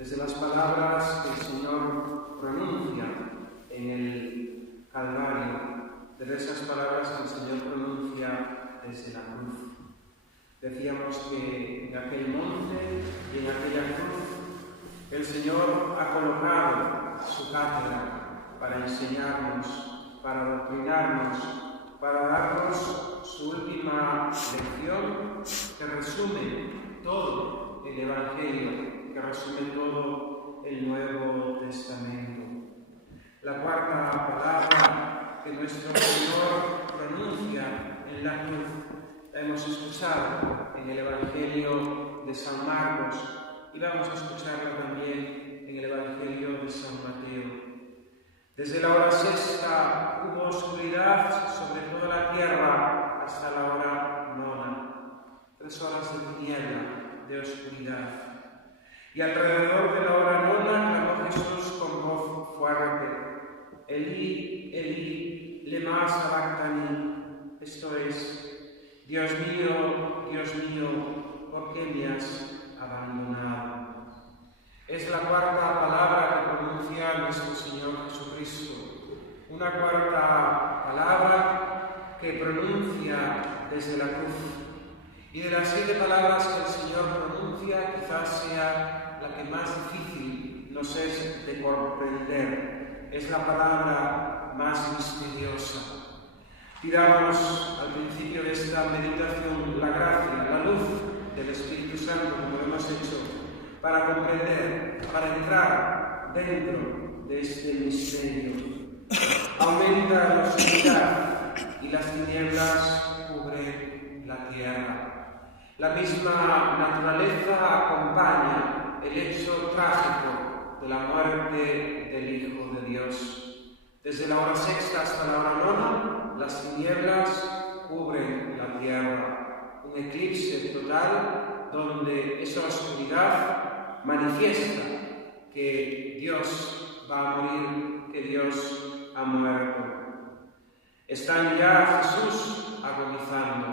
desde las palabras que el Señor pronuncia en el Calvario, desde esas palabras que el Señor pronuncia desde la cruz. Decíamos que en aquel monte y en aquella cruz el Señor ha colocado su cátedra para enseñarnos, para adoctrinarnos, para darnos su última lección que resume todo el Evangelio, que resume todo el Nuevo Testamento. La cuarta palabra que nuestro Señor pronuncia en la cruz la hemos escuchado en el Evangelio de San Marcos y vamos a escucharla también en el Evangelio de San Mateo. Desde la hora sexta hubo oscuridad sobre toda la tierra hasta la hora nona, 3 horas de tiniebla, de oscuridad. Y alrededor de la hora nona clamó Jesús con voz fuerte: Elí, Elí, lema sabactani, esto es: Dios mío, ¿por qué me has abandonado? Es la cuarta palabra que pronuncia nuestro Señor Jesucristo. Una cuarta palabra que pronuncia desde la cruz. Y de las 7 palabras que el Señor pronuncia, quizás sea la que más difícil nos es de comprender. Es la palabra más misteriosa. Pidamos al principio de esta meditación la gracia, la luz del Espíritu Santo, como lo hemos hecho, para comprender, para entrar dentro de este misterio. Aumenta la oscuridad y las tinieblas cubren la tierra. La misma naturaleza acompaña el hecho trágico de la muerte del Hijo de Dios. Desde la hora sexta hasta la hora nona, las tinieblas cubren la tierra. Un eclipse total donde esa oscuridad manifiesta que Dios va a morir, que Dios ha muerto. Están ya Jesús agonizando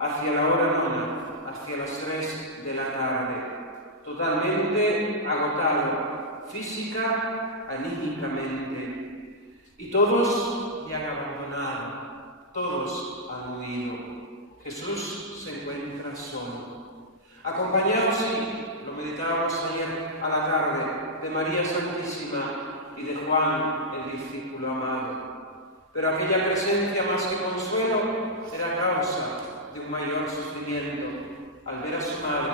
hacia la hora nona, hacia las 3 de la tarde, totalmente agotado, física, anímicamente. Y todos le han abandonado, todos han huido. Jesús se encuentra solo. Acompañado, sí, lo meditábamos ayer a la tarde, de María Santísima y de Juan, el discípulo amado. Pero aquella presencia más que consuelo era causa de un mayor sufrimiento al ver a su madre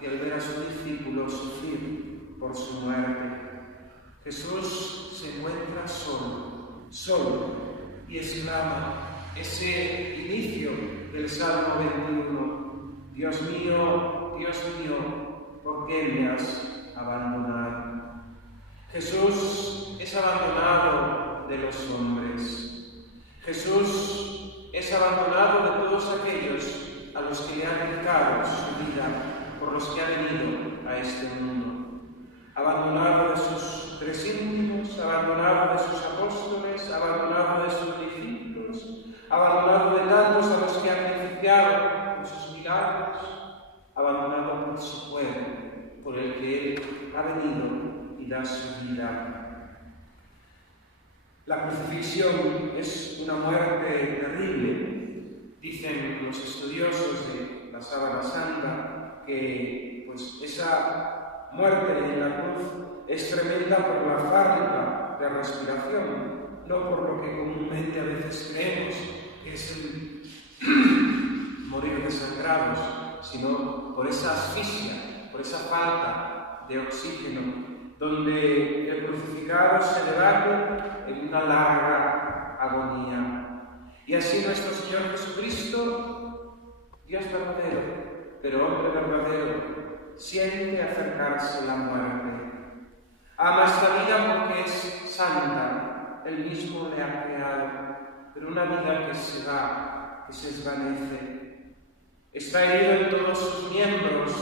y al ver a su discípulo sufrir por su muerte. Jesús se encuentra solo, y exclama ese inicio del Salmo 21, Dios mío, ¿por qué me has abandonado? Jesús es abandonado de los hombres. Jesús es abandonado de todos aquellos a los que le ha dedicado su vida, por los que ha venido a este mundo. Abandonado de sus 3 íntimos, abandonado de sus apóstoles, abandonado de sus discípulos, abandonado de tantos a los que ha beneficiado con sus milagros, abandonado por su pueblo, por el que Él ha venido y da su vida. La crucifixión es una muerte terrible. Dicen los estudiosos de la Sábana Santa que esa muerte en la cruz es tremenda por la falta de respiración, no por lo que comúnmente a veces creemos que es el morir desangrados, sino por esa asfixia, por esa falta de oxígeno, donde el crucificado se debate en una larga agonía. Y así nuestro Señor Jesucristo, Dios verdadero, pero hombre verdadero, siente acercarse la muerte. Ama esta vida porque es santa, Él mismo le ha creado, pero una vida que se va, que se desvanece. Está herido en todos sus miembros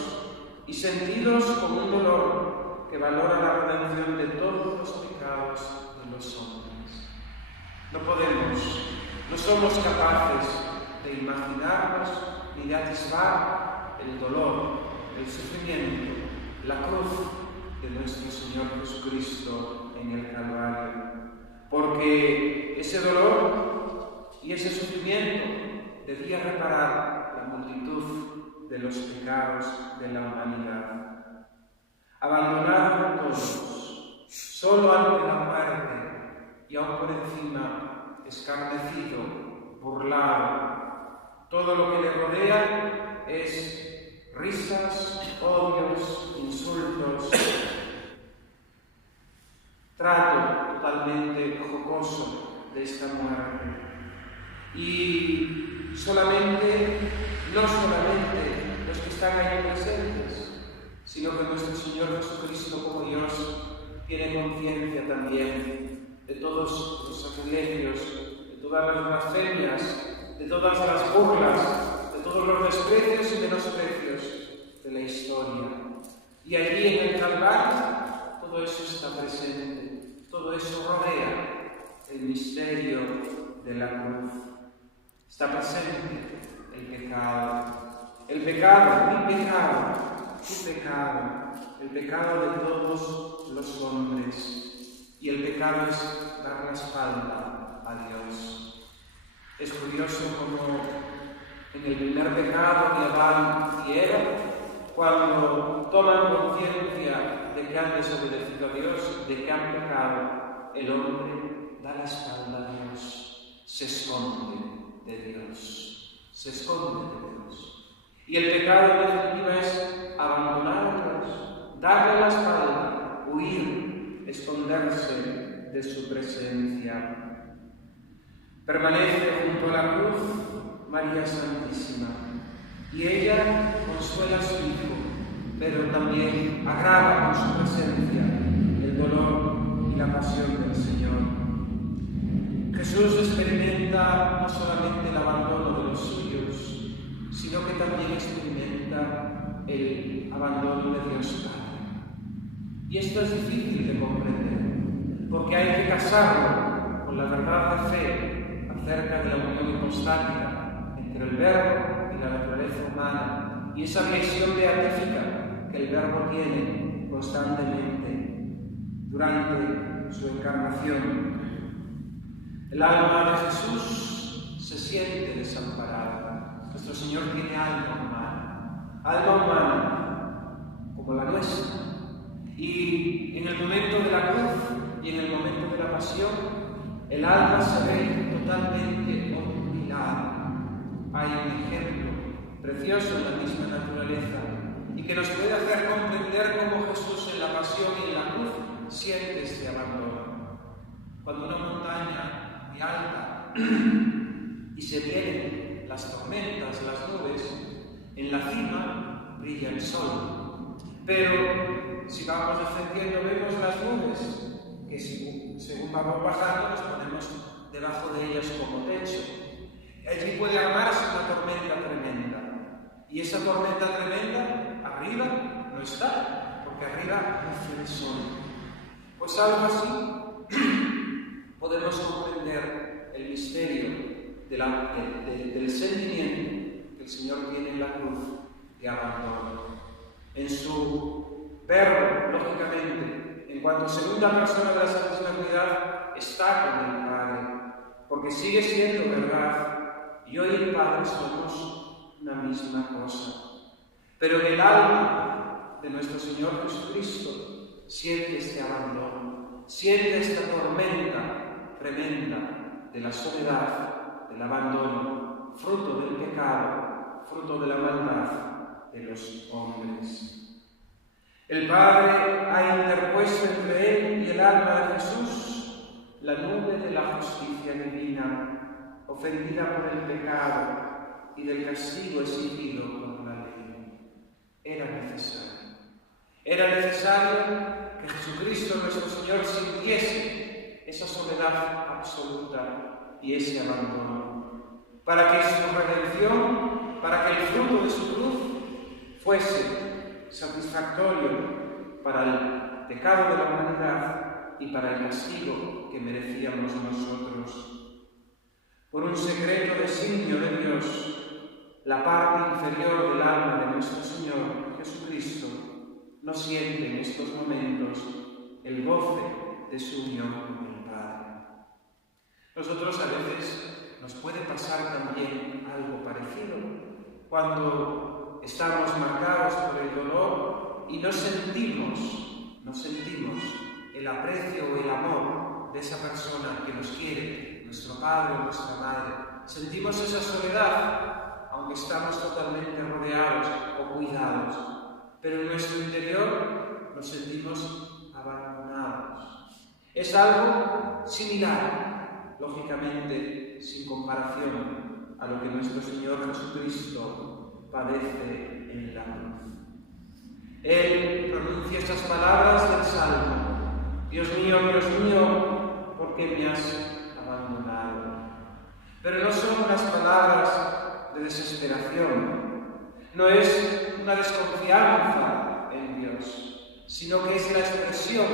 y sentidos con un dolor que valora la redención de todos los pecados de los hombres. No somos capaces de imaginarnos ni de atisbar el dolor, el sufrimiento, la cruz de nuestro Señor Jesucristo en el Calvario, porque ese dolor y ese sufrimiento debía reparar la multitud de los pecados de la humanidad. Abandonado por todos, solo ante la muerte y aún por encima escarnecido, burlado, todo lo que le rodea es risas, odios, insultos, trato totalmente jocoso de esta muerte. Y no solamente los que están ahí presentes, sino que nuestro Señor Jesucristo como Dios tiene conciencia también de todos los sacrilegios, de todas las blasfemias, de todas las burlas, de todos los desprecios y menosprecios de la historia. Y allí en el Calvario todo eso está presente, todo eso rodea el misterio de la cruz. Está presente el pecado, mi pecado, tu pecado, el pecado de todos los hombres. Y el pecado es dar la espalda a Dios. Es curioso como en el primer pecado de Adán y Eva, cuando toman conciencia de que han desobedecido a Dios, de que han pecado, el hombre da la espalda a Dios, se esconde de Dios, se esconde de Dios. Y el pecado en definitiva es abandonar a Dios, darle la espalda, huir, esconderse de su presencia. Permanece junto a la cruz María Santísima, y ella consuela a su Hijo, pero también agrava con su presencia el dolor y la pasión del Señor. Jesús experimenta no solamente el abandono de los suyos, sino que también experimenta el abandono de Dios Padre. Y esto es difícil de comprender, porque hay que casarlo con la verdad de fe acerca de la unión hipostática entre el Verbo y la naturaleza humana, y esa visión beatífica que el Verbo tiene constantemente durante su encarnación. El alma de Jesús se siente desamparada. Nuestro Señor tiene alma humana como la nuestra. Y en el momento de la cruz y en el momento de la pasión, el alma se ve totalmente obnubilada. Hay un ejemplo precioso en la misma naturaleza y que nos puede hacer comprender cómo Jesús en la pasión y en la cruz siente este abandono. Cuando una montaña muy alta y se vienen las tormentas, las nubes, en la cima brilla el sol. Pero si vamos descendiendo vemos las nubes que según vamos bajando nos ponemos debajo de ellas como techo. Allí puede armarse una tormenta tremenda. Y esa tormenta tremenda arriba no está, porque arriba nace el sol. Pues algo así podemos comprender el misterio del sentimiento que el Señor tiene en la cruz de abandono. En su Verbo, lógicamente, en cuanto segunda persona de la Santísima Trinidad, está con el Padre, porque sigue siendo verdad. Yo y el Padre somos una misma cosa. Pero en el alma de nuestro Señor Jesucristo siente este abandono, siente esta tormenta tremenda de la soledad, del abandono, fruto del pecado, fruto de la maldad de los hombres. El Padre ha interpuesto entre él y el alma de Jesús la nube de la justicia divina, ofendida por el pecado y del castigo exigido por la ley. Era necesario que Jesucristo nuestro Señor sintiese esa soledad absoluta y ese abandono, para que su redención, para que el fruto de su cruz fuese satisfactorio para el pecado de la humanidad y para el castigo que merecíamos nosotros. Por un secreto designio de Dios, la parte inferior del alma de nuestro Señor Jesucristo no siente en estos momentos el goce de su unión con el Padre. Nosotros a veces nos puede pasar también algo parecido, cuando estamos marcados por el dolor y no sentimos el aprecio o el amor de esa persona que nos quiere, nuestro padre o nuestra madre. Sentimos esa soledad, aunque estamos totalmente rodeados o cuidados, pero en nuestro interior nos sentimos abandonados. Es algo similar, lógicamente sin comparación, a lo que nuestro Señor Jesucristo padece en la cruz. Él pronuncia estas palabras del Salmo: Dios mío, ¿por qué me has abandonado? Pero no son unas palabras de desesperación, no es una desconfianza en Dios, sino que es la expresión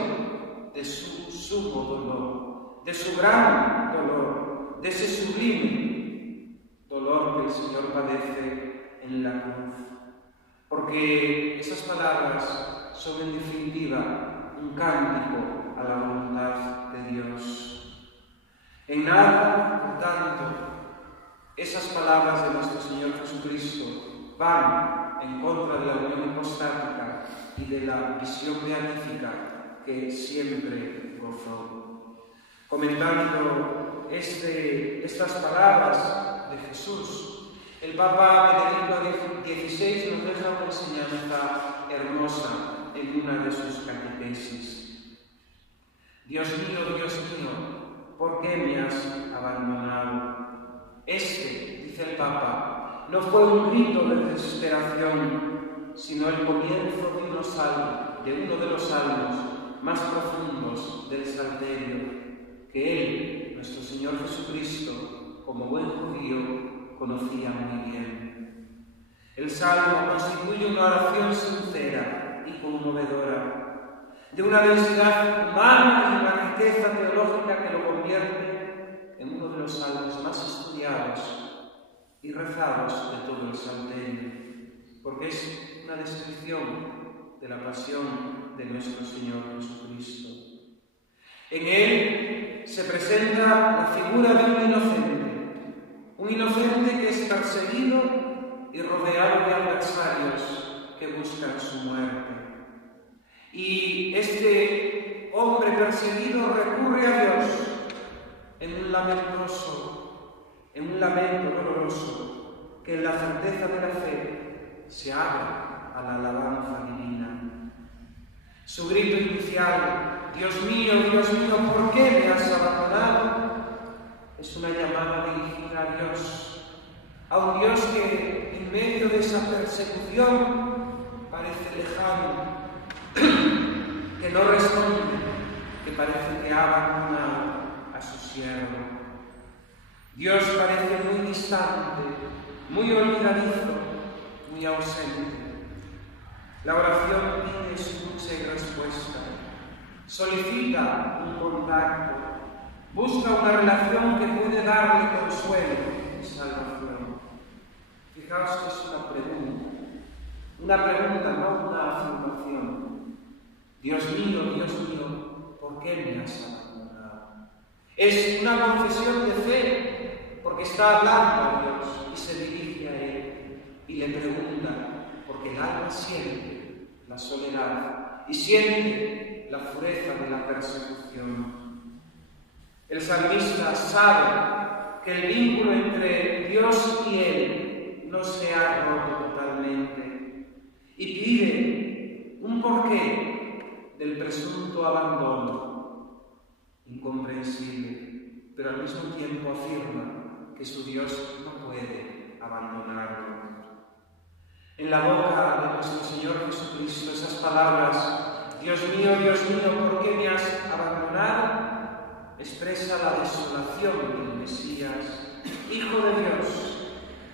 de su sumo dolor, de su gran dolor, de ese sublime dolor que el Señor padece en la cruz. Porque esas palabras son en definitiva un cántico a la voluntad de Dios. En nada, por tanto, esas palabras de nuestro Señor Jesucristo van en contra de la unión hipostática y de la visión beatífica que siempre gozó. Comentando estas palabras de Jesús, el Papa Benedicto XVI nos deja una enseñanza hermosa en una de sus catequesis. Dios mío, ¿por qué me has abandonado? Dice el Papa, no fue un grito de desesperación, sino el comienzo de uno de los salmos más profundos del Salterio, que Él, nuestro Señor Jesucristo, como buen judío, conocía muy bien. El Salmo constituye una oración sincera y conmovedora, de una densidad humana y una riqueza teológica que lo convierte en uno de los salmos más estudiados y rezados de todo el Salterio, porque es una descripción de la pasión de nuestro Señor Jesucristo. En él se presenta la figura de un inocente que es perseguido y rodeado de adversarios que buscan su muerte. Y este hombre perseguido recurre a Dios en un lamento doloroso, que en la certeza de la fe se abre a la alabanza divina. Su grito inicial, Dios mío, ¿por qué me has abandonado?, es una llamada dirigida a Dios, a un Dios que en medio de esa persecución parece lejano, que no responde, que parece que ha abandonado a su siervo. Dios parece muy distante, muy olvidadizo, muy ausente. La oración pide escucha y respuesta, solicita un contacto, busca una relación que puede darle consuelo y salvación. Fijaos que es una pregunta, no una afirmación. Dios mío, ¿por qué me has abandonado? Es una confesión de fe, porque está hablando a Dios y se dirige a Él y le pregunta, porque el alma siente la soledad y siente la fureza de la persecución. El salmista sabe que el vínculo entre Dios y Él no se ha roto totalmente y pide un porqué del presunto abandono, incomprensible, pero al mismo tiempo afirma que su Dios no puede abandonarlo. En la boca de nuestro Señor Jesucristo esas palabras, Dios mío, ¿por qué me has abandonado?, expresa la desolación del Mesías, Hijo de Dios,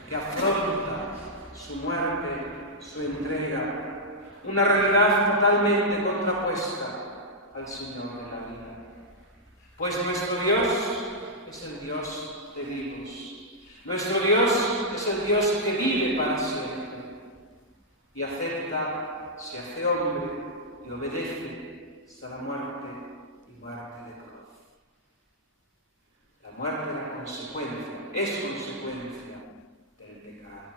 que afronta su muerte, su entrega, una realidad totalmente contrapuesta al Señor de la vida. Pues nuestro Dios es el Dios de vivos. Nuestro Dios es el Dios que vive para siempre y acepta se hace hombre y obedece hasta la muerte y muerte de cruz. La muerte era consecuencia, es consecuencia del pecado.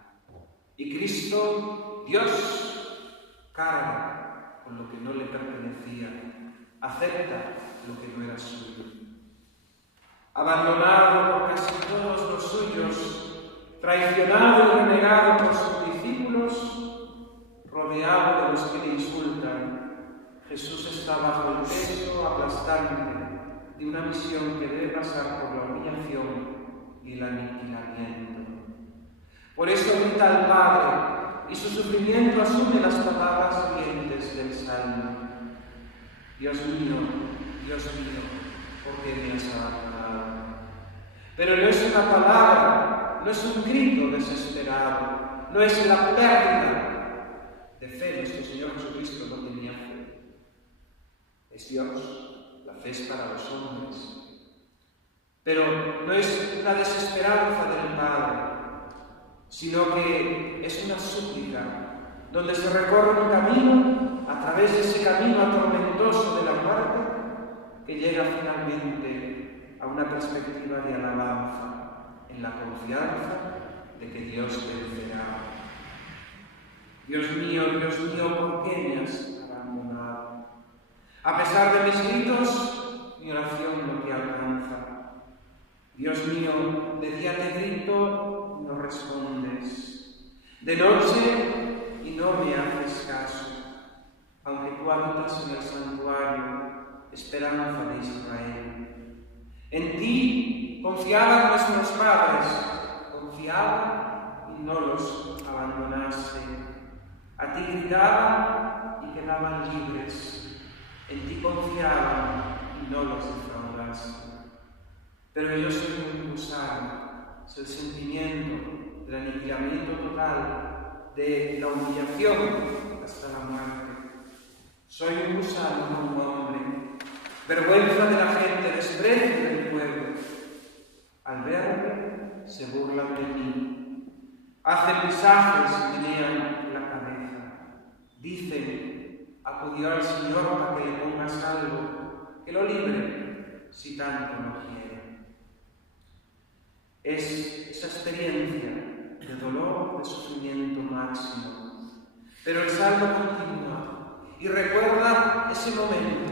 Y Cristo, Dios, carga con lo que no le pertenecía, acepta lo que no era suyo. Abandonado por casi todos los suyos, traicionado y renegado por sus discípulos, rodeado de los que le insultan, Jesús está bajo el peso aplastante de una misión que debe pasar por la humillación y el aniquilamiento. Por eso grita al Padre, y su sufrimiento asume las palabras siguientes del Salmo: Dios mío, ¿por qué me has abandonado? Pero no es una palabra, no es un grito desesperado, no es la pérdida de fe. Nuestro Señor Jesucristo no tenía fe. Es Dios, la fe es para los hombres. Pero no es una desesperanza del Padre, sino que es una súplica donde se recorre un camino, a través de ese camino tormentoso de la muerte, que llega finalmente a una perspectiva de alabanza, en la confianza de que Dios vencerá. Dios mío, ¿por qué me has abandonado? A pesar de mis gritos, mi oración no te alcanza. Dios mío, de día te grito y no respondes. De noche y no me haces caso. Aunque tú habitas en el santuario, esperanza de Israel. En ti confiaban nuestros padres, confiaban y no los abandonaste. A ti gritaban y quedaban libres. En ti confiaban y no los defraudaste. Pero yo soy un gusano, es el sentimiento del aniquilamiento total, de la humillación hasta la muerte. Soy un gusano, no un hombre, vergüenza de la gente, desprecio del pueblo. Al verme, se burlan de mí. Hacen visajes y menean la cabeza. Dicen, acudió al Señor para que le ponga salvo, que lo libre, si tanto no quiere. Es esa experiencia de dolor, de sufrimiento máximo. Pero el Salmo continúa y recuerda ese momento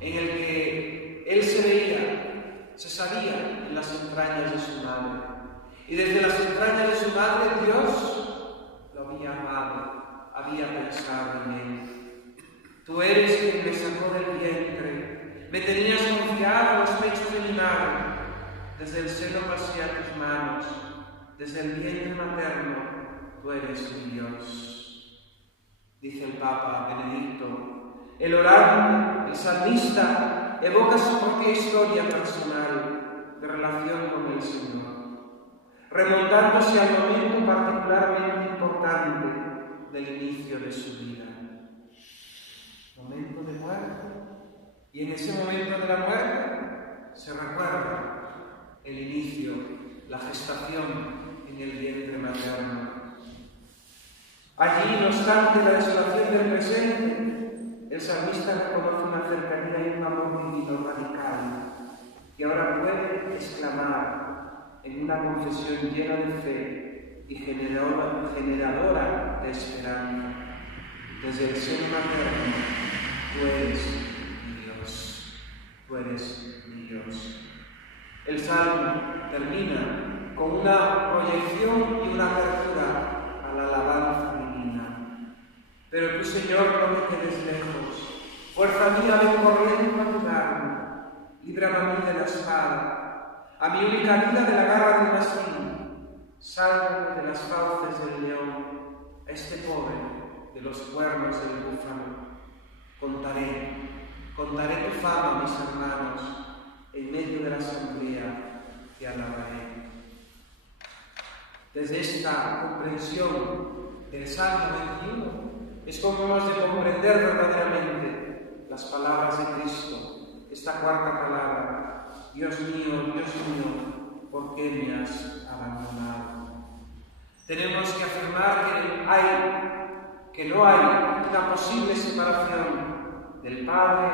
en el que él se sabía en las entrañas de su madre. Y desde las entrañas de su madre, Dios lo había amado, había pensado en él. Tú eres quien me sacó del vientre, me tenías confiado en los pechos de mi madre. Desde el seno pasé a tus manos, desde el vientre materno, tú eres mi Dios. Dice el Papa Benedicto, el orante, el salmista, evoca su propia historia personal de relación con el Señor, remontándose al momento particularmente importante del inicio de su vida. Momento de muerte. Y en ese momento de la muerte se recuerda el inicio, la gestación en el vientre materno. Allí, no obstante la desolación del presente, el salmista reconoce una cercanía y un amor divino radical, que ahora puede exclamar en una confesión llena de fe y generadora de esperanza. Desde el seno materno, tú eres mi Dios, tú eres mi Dios. El Salmo termina con una proyección y una apertura a la alabanza divina. Pero tú, Señor, no me quedes lejos. Fuerza mía, ven corriendo a ayudarme. Líbrame a mí de la espada, a mi única vida de la garra del mastín. Sálvame de las fauces del león, a este pobre de los cuernos del búfalo. Contaré tu fama, mis hermanos. En medio de la asamblea te alabaré. Desde esta comprensión del Salmo 21 es como hemos de comprender verdaderamente las palabras de Cristo, esta cuarta palabra: Dios mío, ¿por qué me has abandonado? Tenemos que afirmar que hay que no hay una posible separación del Padre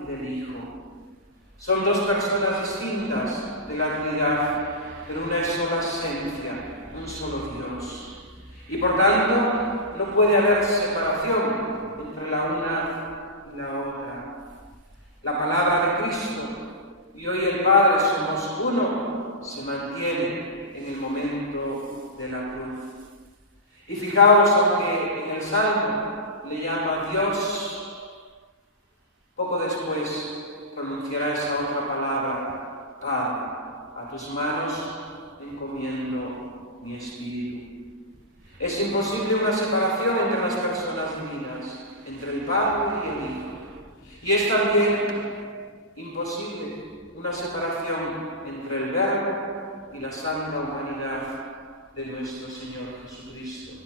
y del Hijo. Son dos personas distintas de la Trinidad, pero una sola esencia, un solo Dios. Y por tanto, no puede haber separación entre la una y la otra. La palabra de Cristo y hoy el Padre somos uno, se mantiene en el momento de la cruz. Y fijaos, aunque en el Salmo le llama Dios, poco después pronunciará esa otra palabra, Padre. A tus manos encomiendo mi espíritu. Es imposible una separación entre las personas divinas, entre el Padre y el Hijo. Y es también imposible una separación entre el Verbo y la santa humanidad de nuestro Señor Jesucristo,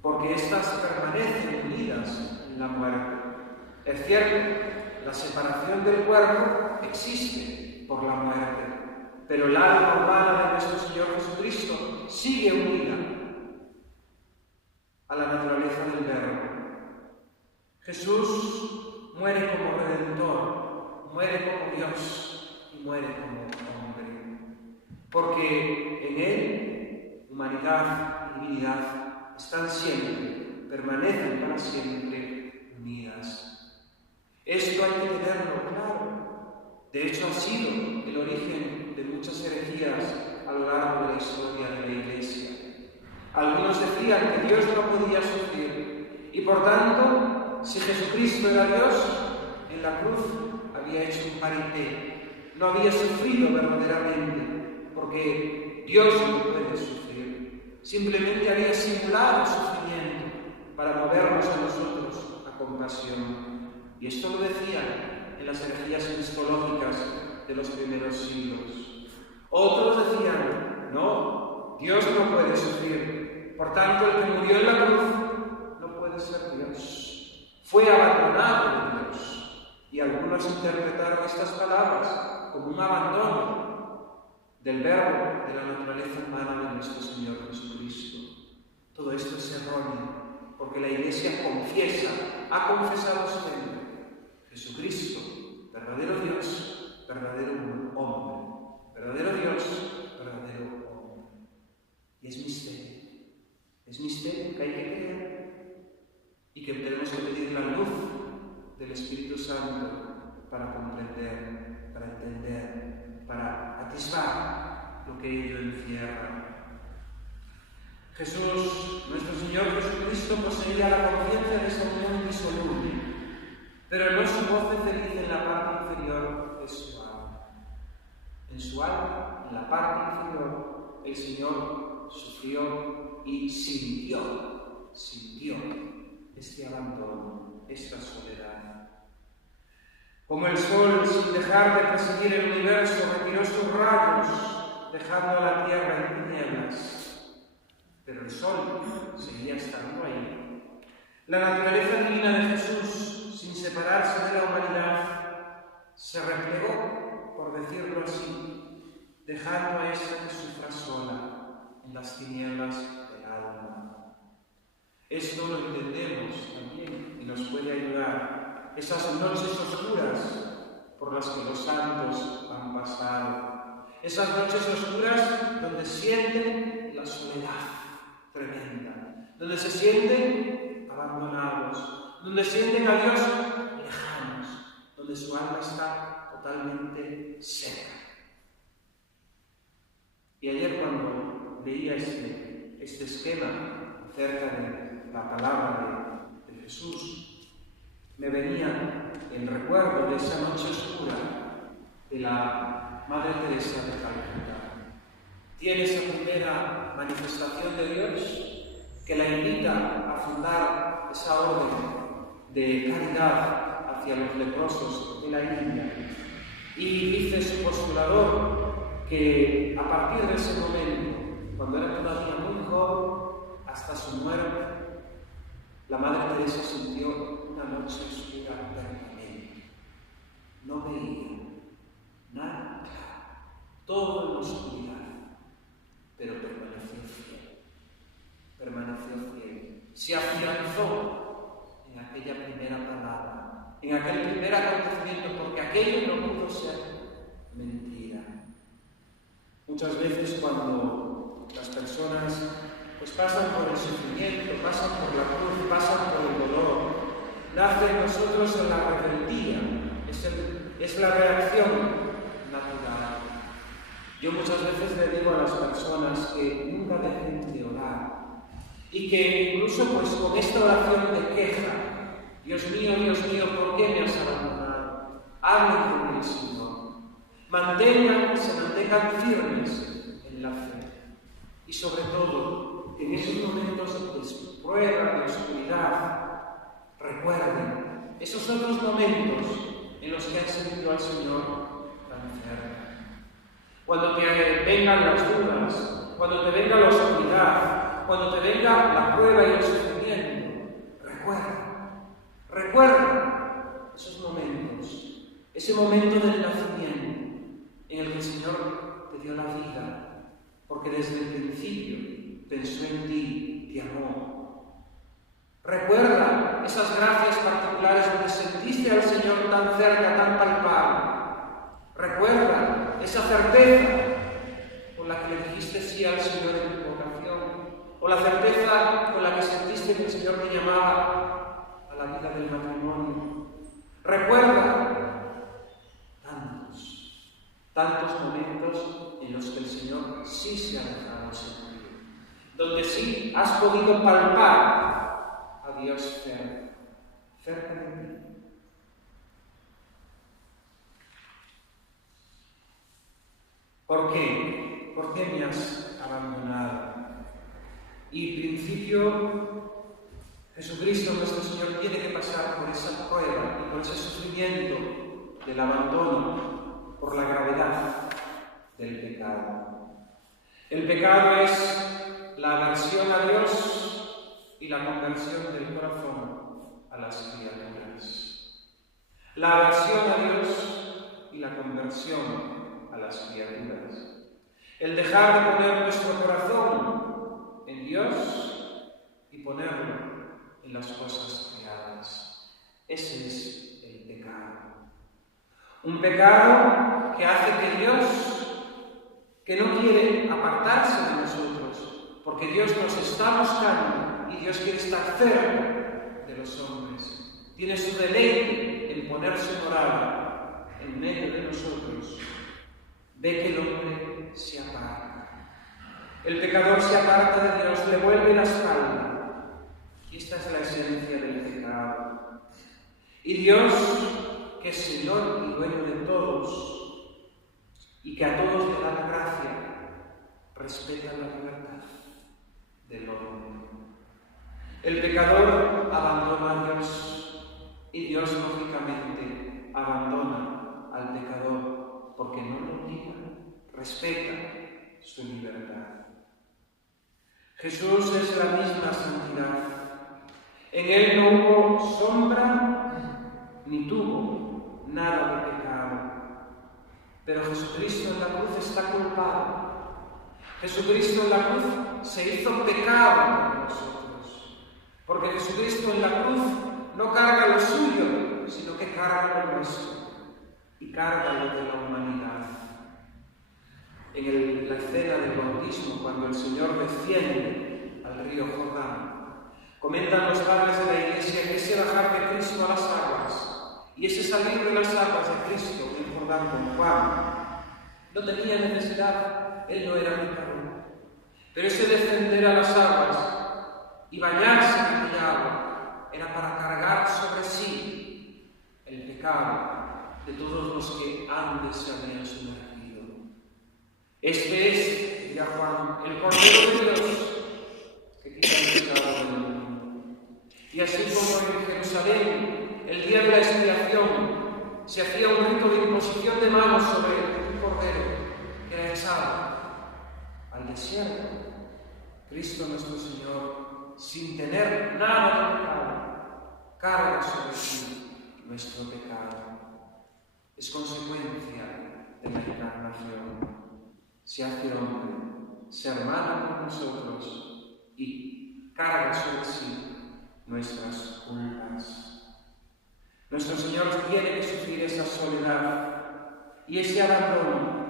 porque éstas permanecen unidas en la muerte. Es cierto, la separación del cuerpo existe por la muerte, pero el alma humana de nuestro Señor Jesucristo sigue unida a la naturaleza del Verbo. Jesús muere como Redentor, muere como Dios y muere como hombre, porque en Él humanidad y divinidad están siempre, permanecen para siempre unidas. Esto hay que tenerlo claro. De hecho, ha sido el origen de muchas herejías a lo largo de la historia de la Iglesia. Algunos decían que Dios no podía sufrir y, por tanto, si Jesucristo era Dios, en la cruz había hecho un parité, no había sufrido verdaderamente, porque Dios no puede sufrir. Simplemente había simulado el sufrimiento para movernos a nosotros a compasión. Y esto lo decían en las herejías cristológicas de los primeros siglos. Otros decían, no, Dios no puede sufrir. Por tanto, el que murió en la cruz no puede ser Dios. Fue abandonado de Dios. Y algunos interpretaron estas palabras como un abandono del Verbo, de la naturaleza humana de nuestro Señor Jesucristo. Todo esto es erróneo, porque la Iglesia confiesa, ha confesado siempre: Jesucristo, verdadero Dios, verdadero hombre, verdadero Dios, verdadero hombre. Y es misterio que hay que creer y que tenemos que pedir la luz del Espíritu Santo para comprender, para entender, para atisbar lo que ello encierra. Jesús, nuestro Señor Jesucristo, poseía la conciencia de esta unión indisoluble, pero no su goce feliz en la parte inferior de su alma. En su alma, en la parte inferior, el Señor sufrió y sintió este abandono, esta soledad. Como el sol, sin dejar de perseguir el universo, retiró sus rayos, dejando a la tierra en tinieblas. Pero el sol seguía estando ahí. La naturaleza divina de Jesús, sin separarse de la humanidad, se replegó, por decirlo así, dejando a esta que sufra sola en las tinieblas del alma. Esto lo entendemos también y nos puede ayudar. Esas noches oscuras por las que los santos han pasado. Esas noches oscuras donde sienten la soledad tremenda, donde se sienten abandonados, donde sienten a Dios lejanos, donde su alma está totalmente seca. Y ayer, cuando leía este esquema acerca de la palabra de Jesús, me venía el recuerdo de esa noche oscura de la Madre Teresa de Calcuta. Tiene esa primera manifestación de Dios que la invita a fundar esa orden de caridad hacia los leprosos de la India. Y dice su postulador que a partir de ese momento, cuando era todavía muy joven, hasta su muerte, la Madre Teresa sintió una noche oscura permanente. No veía nada claro, todo en oscuridad, pero permaneció fiel. Se afianzó aquel primer acontecimiento, porque aquello no pudo ser mentira. Muchas veces cuando las personas pues pasan por el sufrimiento, pasan por la cruz, pasan por el dolor, nace en nosotros la rebeldía, es la reacción natural. Yo muchas veces le digo a las personas que nunca dejen de orar y que incluso pues con esta oración de queja, Dios mío, ¿por qué me has abandonado? Hablen con el Señor. Se mantengan firmes en la fe. Y sobre todo, en esos momentos de prueba, de oscuridad, recuerden esos otros momentos en los que han sentido al Señor tan cerca. Cuando te vengan las dudas, cuando te venga la oscuridad, cuando te venga la prueba y el sufrimiento, recuerda esos momentos, ese momento del nacimiento en el que el Señor te dio la vida, porque desde el principio pensó en ti, te amó. Recuerda esas gracias particulares donde sentiste al Señor tan cerca, tan palpable. Recuerda esa certeza con la que le dijiste sí al Señor en tu oración, o la certeza con la que sentiste que el Señor te llamaba a la vida del matrimonio. Recuerda tantos momentos en los que el Señor sí se ha dejado sentir, donde sí has podido palpar a Dios cerca de ti. ¿Por qué? ¿Por qué me has abandonado? Y en principio, Jesucristo, nuestro Señor, tiene que pasar por esa prueba y por ese sufrimiento del abandono, por la gravedad del pecado. El pecado es la aversión a Dios y la conversión del corazón a las criaturas. La aversión a Dios y la conversión a las criaturas. El dejar de poner nuestro corazón en Dios y ponerlo en las cosas creadas. Ese es el pecado. Un pecado que hace que Dios, que no quiere apartarse de nosotros, porque Dios nos está buscando y Dios quiere estar cerca de los hombres. Tiene su deleite en ponerse morada en medio de nosotros. Ve que el hombre se aparta. El pecador se aparta de Dios, le vuelve la espalda. Y esta es la esencia del pecado. Y Dios, que es Señor y dueño de todos, y que a todos le da la gracia, respeta la libertad del hombre. El pecador abandona a Dios, y Dios, lógicamente, abandona al pecador, porque no lo obliga, respeta su libertad. Jesús es la misma santidad. En Él no hubo sombra ni tuvo nada de pecado. Pero Jesucristo en la cruz está culpado. Jesucristo en la cruz se hizo pecado por nosotros. Porque Jesucristo en la cruz no carga lo suyo, sino que carga lo nuestro. Y carga lo de la humanidad. En la escena del bautismo, cuando el Señor desciende al río Jordán, comentan los padres de la Iglesia que ese bajar de Cristo a las aguas y ese salir de las aguas de Cristo en el Jordán con Juan no tenía necesidad, él no era pecador. Pero ese descender a las aguas y bañarse en aquella agua era para cargar sobre sí el pecado de todos los que antes se habían sumergido. Este es, dirá Juan, el Cordero de Dios que quita el pecado del mundo. Y así como en Jerusalén, el día de la expiación, se hacía un rito de imposición de manos sobre un cordero que era echado al desierto, Cristo nuestro Señor, sin tener nada de pecado, carga sobre sí nuestro pecado. Es consecuencia de la encarnación. Se hace hombre, se hermana con nosotros y carga sobre sí nuestras culpas. Nuestro Señor tiene que sufrir esa soledad y ese abandono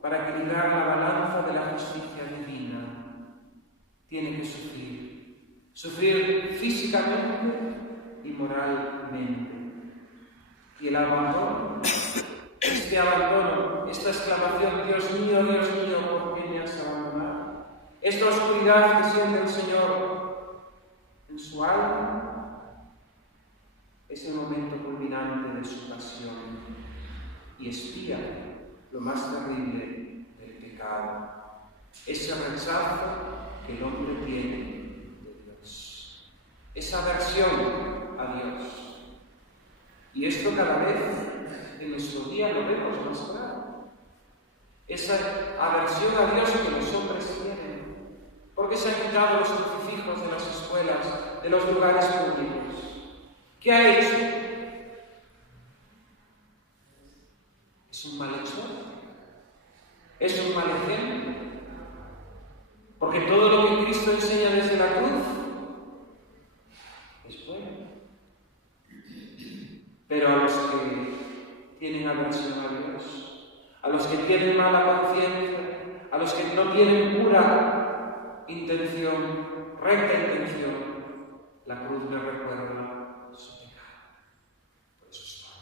para equilibrar la balanza de la justicia divina. Tiene que sufrir físicamente y moralmente. Y el abandono, esta exclamación, Dios mío, ¿por qué me has abandonado? Esta oscuridad que siente el Señor en su alma es el momento culminante de su pasión y expía lo más terrible del pecado, ese rechazo que el hombre tiene de Dios, esa aversión a Dios. Y esto cada vez en nuestro día lo vemos más claro. Esa aversión a Dios que los hombres tienen, porque se han quitado los crucifijos de las escuelas, de los lugares públicos. ¿Qué ha hecho? ¿Es un malhechor? ¿Es un mal ejemplo? Porque todo lo que Cristo enseña desde la cruz es bueno. Pero a los que tienen aversión a Dios, a los que tienen mala conciencia, a los que no tienen pura intención, recta intención, la cruz les recuerda su pecado. Por eso está.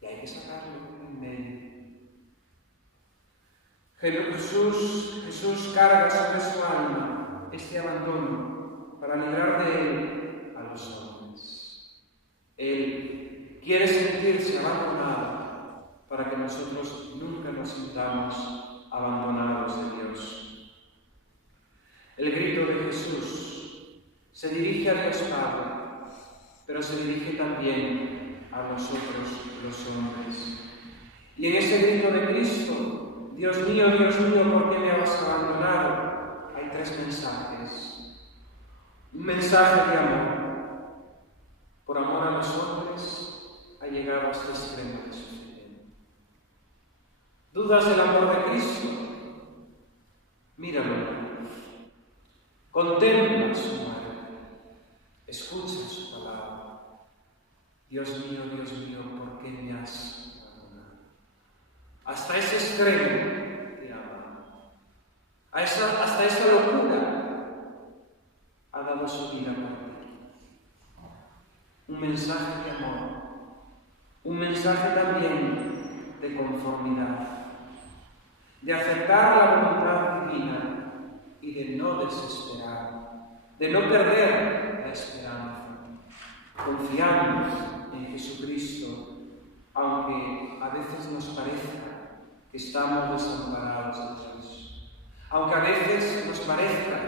Y hay que sacarlo en medio. Jesús carga sobre su alma este abandono para librar de él a los hombres. Él quiere sentirse abandonado para que nosotros nunca nos sintamos abandonados de Dios. El grito de Jesús se dirige a Dios Padre, pero se dirige también a nosotros los hombres. Y en ese grito de Cristo, Dios mío, ¿por qué me has abandonado? Hay tres mensajes. Un mensaje de amor. Por amor a los hombres, ha llegado a este extremo de sufrimiento. ¿Dudas del amor de Cristo? Míralo en la cruz. Contempla su muerte. Escucha su palabra. Dios mío, ¿por qué me has abandonado? Hasta ese extremo de amor. Hasta esa locura ha dado su vida por ti. Un mensaje de amor, un mensaje también de conformidad, de aceptar la voluntad divina y de no desesperar, de no perder la esperanza, confiando en Jesucristo, aunque a veces nos parezca que estamos desamparados de Dios, aunque a veces nos parezca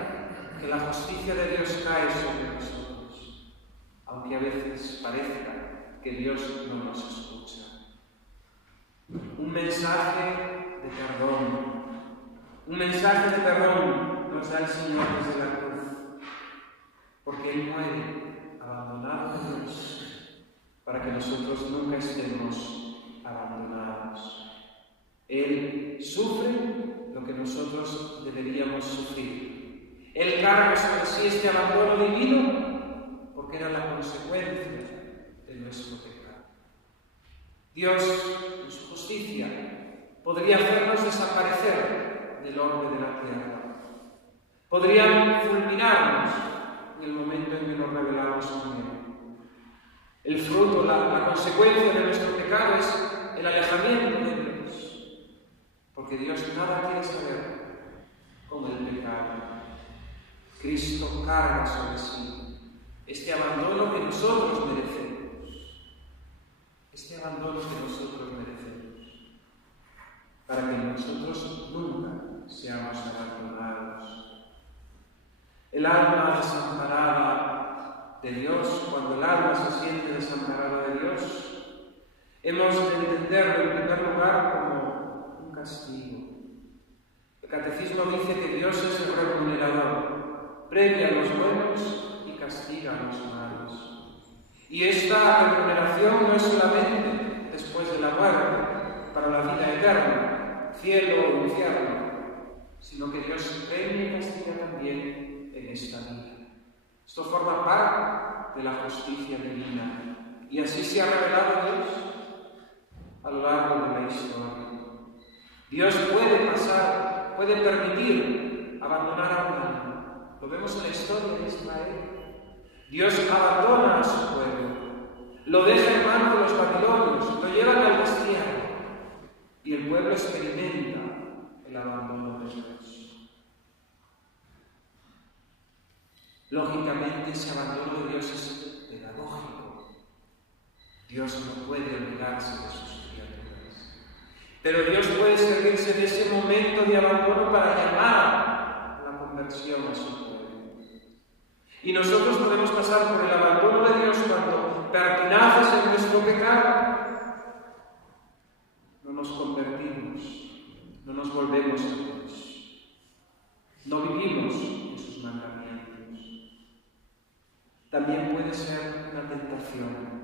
que la justicia de Dios cae sobre nosotros, aunque a veces parezca que Dios no nos escucha. Un mensaje de perdón nos da el Señor desde la cruz, porque Él muere abandonado de Dios, para que nosotros nunca estemos abandonados. Él sufre lo que nosotros deberíamos sufrir. Él carga sobre sí este abandono divino, porque era la consecuencia de nuestro pecado. Dios, en su justicia, podría hacernos desaparecer del orbe de la tierra. Podría fulminarnos en el momento en que nos rebelamos con Él. El fruto, la consecuencia de nuestro pecado es el alejamiento de Dios, porque Dios nada quiere saber con el pecado. Cristo carga sobre sí este abandono que nosotros merecemos, para que nosotros nunca seamos abandonados. El alma desamparada de Dios, cuando el alma se siente desamparada de Dios, hemos de entenderlo en primer lugar como un castigo. El Catecismo dice que Dios es el remunerador, premia a los buenos y castiga a los malos. Y esta remuneración no es solamente después de la muerte, para la vida eterna, cielo o infierno, sino que Dios premia y castiga también en esta vida. Esto forma parte de la justicia divina Y así se ha revelado Dios a lo largo de la historia. Dios puede permitir abandonar a un alma. Lo vemos en la historia de Israel. Dios abandona a su pueblo, lo deja en manos de los babilonios, lo llevan al destierro y el pueblo experimenta el abandono de Dios. Lógicamente, ese abandono de Dios es pedagógico. Dios no puede olvidarse de sus criaturas. Pero Dios puede servirse de ese momento de abandono para llamar a la conversión a su pueblo. Y nosotros podemos pasar por el abandono de Dios cuando, pertinaces en nuestro pecado, no nos convertimos, no nos volvemos a Dios, no vivimos en sus mandamientos. También puede ser una tentación,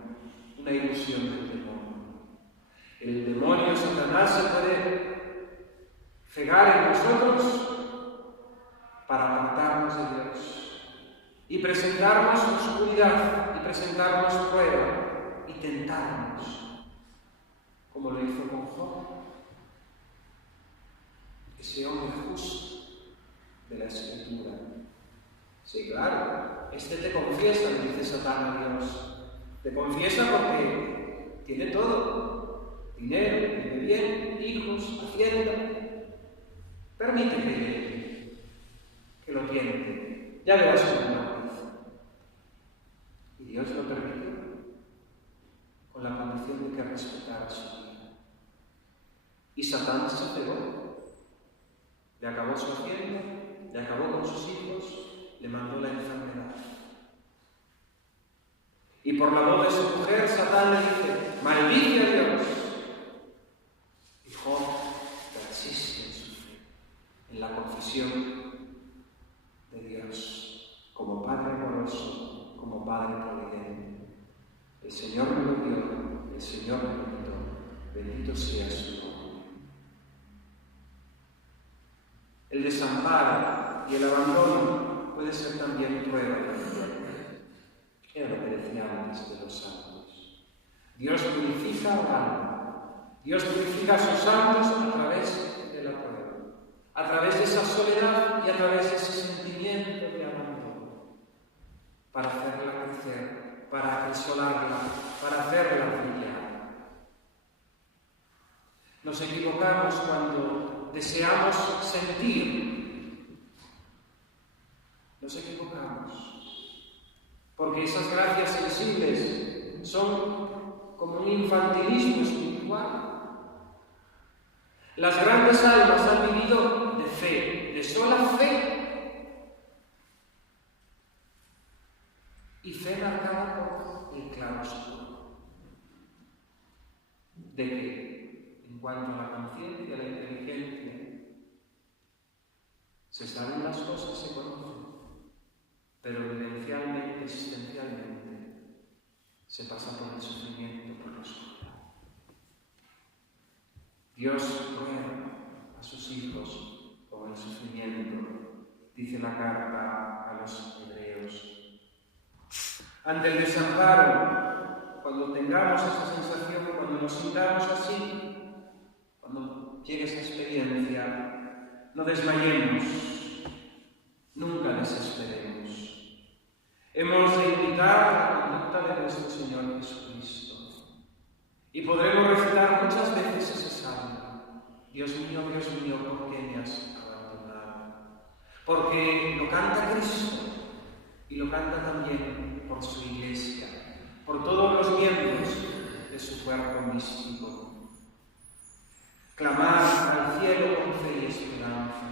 una ilusión del demonio. El demonio, Satanás, se puede cegar en nosotros para apartarnos de Dios y presentarnos oscuridad, y presentarnos prueba, y tentarnos, como lo hizo con Job, ese hombre justo de la Escritura. Sí, claro, este te confiesa, le dice Satán a Dios. Te confiesa porque tiene todo: dinero, vive bien, hijos, hacienda. Permíteme que lo tiente, ya verás cómo no. Y Dios lo permitió, con la condición de que respetara su vida. Y Satán se cegó, le acabó su hacienda, le acabó con sus hijos, le mandó la enfermedad. Y por la voz de su mujer, Satán le dice: maldice a Dios. Y Job persiste en su fe, en la confesión de Dios, como Padre amoroso, como Padre providente. El Señor me lo dio, el Señor me lo quitó, bendito sea su nombre. El desamparo y el abandono puede ser también prueba de amor. Era lo que decía antes de los santos. Dios purifica al alma, Dios purifica a sus santos a través de la prueba, a través de esa soledad y a través de ese sentimiento de abandono, para hacerla crecer, para acrisolarla, para hacerla brillar. Nos equivocamos cuando deseamos sentir. Nos equivocamos. Porque esas gracias sensibles son como un infantilismo espiritual. Las grandes almas han vivido de fe, de sola fe, y fe marcada por el claroscuro, de que, en cuanto a la conciencia y a la inteligencia, se saben las cosas, se conocen, pero vivencialmente, existencialmente, se pasa por el sufrimiento, por la oscuridad. Dios prueba a sus hijos con el sufrimiento, dice la carta a los hebreos. Ante el desamparo, cuando tengamos esa sensación, cuando nos sintamos así, cuando llegue esa experiencia, no desmayemos, nunca desesperemos. Hemos de imitar la conducta de nuestro Señor Jesucristo. Y podremos recitar muchas veces ese salmo: Dios mío, ¿por qué me has abandonado? Porque lo canta Cristo y lo canta también por su Iglesia, por todos los miembros de su cuerpo místico. Clamar al cielo con fe y esperanza,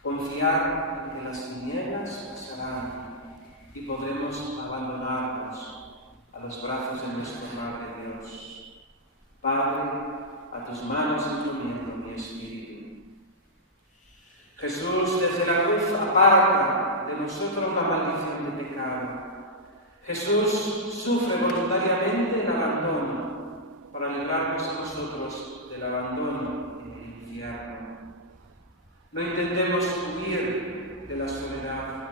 confiar en que las tinieblas pasarán y podremos abandonarnos a los brazos de nuestra Madre Dios. Padre, a tus manos encomiendo mi espíritu. Jesús desde la cruz aparta de nosotros la maldición de pecado. Jesús sufre voluntariamente el abandono para librarnos a nosotros del abandono en el infierno. No intentemos huir de la soledad,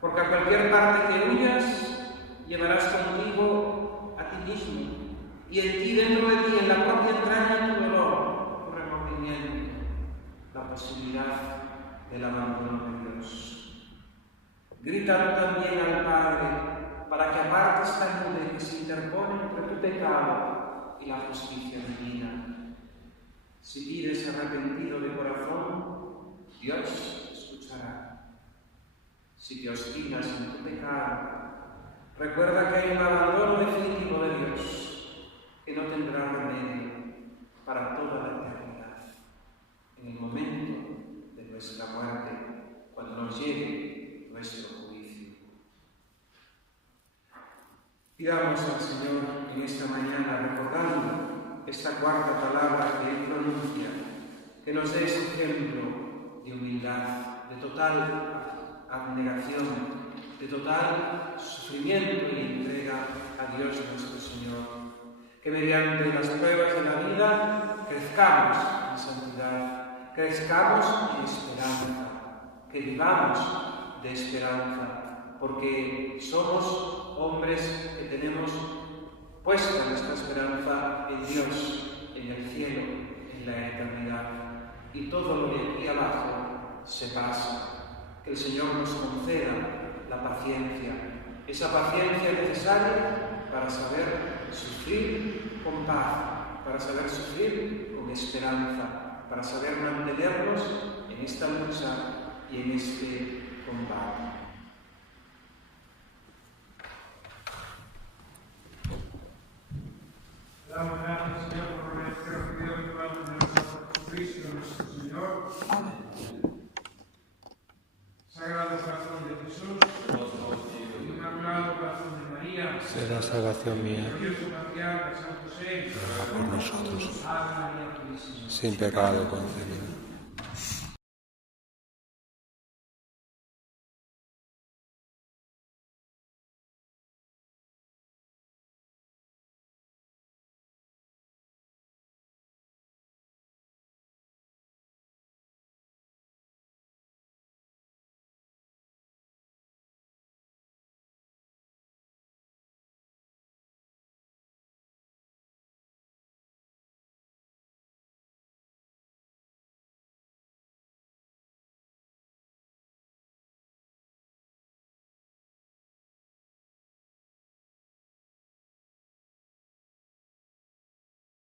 porque a cualquier parte que huyas, llevarás contigo a ti ti mismo, y en ti, dentro de ti, en la propia entraña, tu dolor, tu remordimiento, la posibilidad del abandono de Dios. Grita tú también al Padre para que aparte esta nube que se interpone entre tu pecado y la justicia divina. Si pides arrepentido de corazón, Dios escuchará. Si te obstinas en tu pecado, recuerda que hay un abandono definitivo de Dios que no tendrá remedio para toda la eternidad. En el momento de nuestra muerte, cuando nos llegue nuestro juicio. Pidamos al Señor en esta mañana, recordando esta cuarta palabra que Él pronuncia, que nos dé ese ejemplo de humildad, de total abnegación, de total sufrimiento y entrega a Dios nuestro Señor. Que mediante las pruebas de la vida crezcamos en santidad, crezcamos en esperanza, que vivamos de esperanza, porque somos hombres que tenemos puesta nuestra esperanza en Dios, en el cielo, en la eternidad. Y todo lo de aquí abajo se pasa. Que el Señor nos conceda la paciencia, esa paciencia necesaria para saber sufrir con paz, para saber sufrir con esperanza, para saber mantenernos en esta lucha y en este combate. Damos gracias, Señor, por el que recibido el Padre de nuestro Jesucristo, nuestro Señor. Sagrado corazón de Jesús, Inmaculado corazón de María, Sé la salvación mía, glorioso patriarca San José, ruega por nosotros, Ave María Purísima. sin pecado concebido.